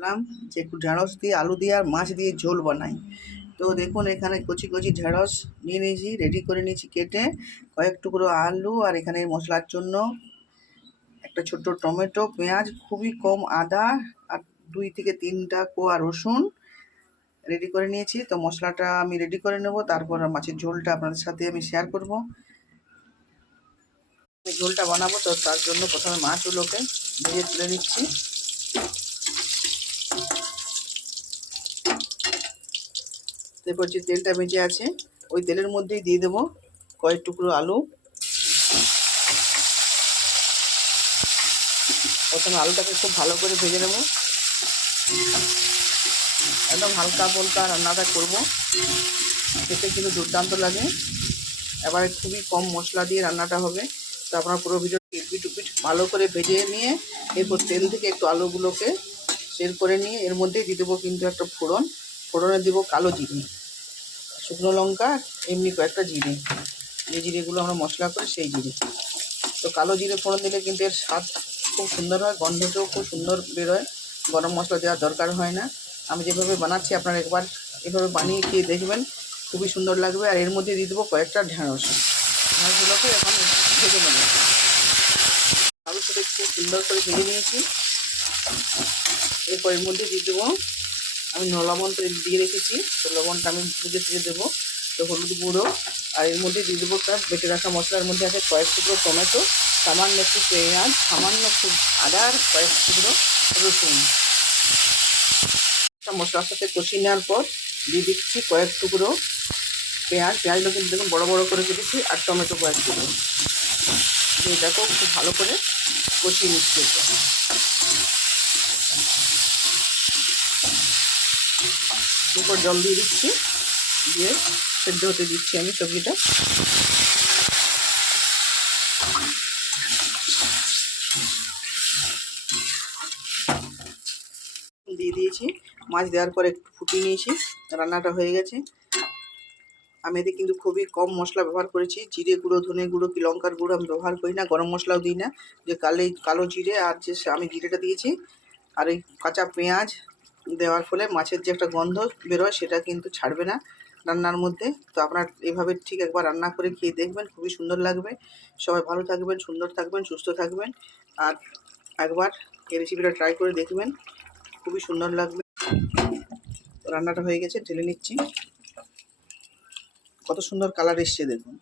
ভাবলাম যে একটু ঢেঁড়স দিয়ে আলু দিয়ে আর মাছ দিয়ে ঝোল বানাই। তো দেখুন এখানে কচি কচি ঢেঁড়স নিয়ে নিয়েছি, রেডি করে নিয়েছি কেটে, কয়েক টুকরো আলু, আর এখানে মশলার জন্য একটা ছোট্ট টমেটো, পেঁয়াজ, খুবই কম আদা, আর 2 থেকে 3টা কোয়া রসুন রেডি করে নিয়েছি। তো মশলাটা আমি রেডি করে নেব, তারপর মাছের ঝোলটা আপনাদের সাথে আমি শেয়ার করব। ঝোলটা বানাবো তো তার জন্য প্রথমে মাছগুলোকে ভেজে তুলে নিচ্ছি। এরপর যে তেলটা বেঁচে আছে ওই তেলের মধ্যেই দিয়ে দেবো কয়েক টুকরো আলু। প্রথমে আলুটাকে খুব ভালো করে ভেজে নেব, একদম হালকা পোলকা রান্নাটা করব, খেতে কিন্তু দুর্দান্ত লাগে। এবারে খুবই কম মশলা দিয়ে রান্নাটা হবে। তো আপনারা পুরো ভিডিও টুপিট ভালো করে ভেজে নিয়ে এরপর তেল থেকে একটু আলুগুলোকে সের করে নিয়ে এর মধ্যেই দিয়ে দেবো কিন্তু একটা ফোড়নে দেবো কালো জিরে, শুকনো লঙ্কা, এমনি কয়েকটা জিরে, যে জিরেগুলো আমরা মশলা করি সেই জিরে। তো কালো জিরে ফোড়ন দিলে কিন্তু এর স্বাদ খুব সুন্দর হয়, গন্ধটাও খুব সুন্দর বেরোয়, গরম মশলা দেওয়ার দরকার হয় না। আমি যেভাবে বানাচ্ছি আপনারা একবার এভাবে বানিয়ে খেয়ে দেখবেন, খুবই সুন্দর লাগবে। আর এর মধ্যে দিয়ে দেবো কয়েকটা ঢেঁড়সগুলোকে এখন ভেজে নেব। আলুর সাথে খুব সুন্দর করে ভেজে নিয়েছি। এরপর এর মধ্যে দিয়ে দেবো আমি লবণ তো দিয়ে রেখেছি, তো লবণটা আমি বুঝে সুঝে দেবো। তো হলুদ গুঁড়ো, আর এর মধ্যে দিয়ে দেবো তার বেটে রাখা মশলার মধ্যে আছে কয়েক টুকরো টমেটো, সামান্য একটু পেঁয়াজ, সামান্য একটু আদা, আর কয়েক টুকরো রসুন। মশলার সাথে কষিয়ে নেওয়ার পর দিয়ে দিচ্ছি কয়েক টুকরো পেঁয়াজগুলো কিন্তু দেখুন বড়ো বড়ো করে কেটেছি, আর টমেটো কয়েক টুকরো দিয়ে এটাকেও খুব ভালো করে কষিয়ে নিচ্ছি। এরপর জল দিয়ে দিচ্ছি, দিয়ে সেদ্ধ হতে দিচ্ছি আমি সবজিটা। দিয়ে দিয়েছি মাছ দেওয়ার পরে একটু ফুটিয়ে নিয়েছি, রান্নাটা হয়ে গেছে। আমি এতে কিন্তু খুবই কম মশলা ব্যবহার করেছি, জিরে গুঁড়ো, ধনে গুঁড়ো কি লঙ্কার গুঁড়ো আমি ব্যবহার করি না, গরম মশলাও দিই না। যে কালো জিরে আর যে আমি জিরেটা দিয়েছি আর এই কাঁচা পেঁয়াজ দেওয়ার ফলে মাছের যে একটা গন্ধ বেরোয় সেটা কিন্তু ছাড়বে না রান্নার মধ্যে। তো আপনারা এভাবে ঠিক একবার রান্না করে খেয়ে দেখবেন, খুবই সুন্দর লাগবে। সবাই ভালো থাকবেন, সুন্দর থাকবেন, সুস্থ থাকবেন, আর একবার এই রেসিপিটা ট্রাই করে দেখবেন, খুবই সুন্দর লাগবে। রান্নাটা হয়ে গেছে, ঢেলে নিচ্ছি। কত সুন্দর কালার এসছে দেখুন।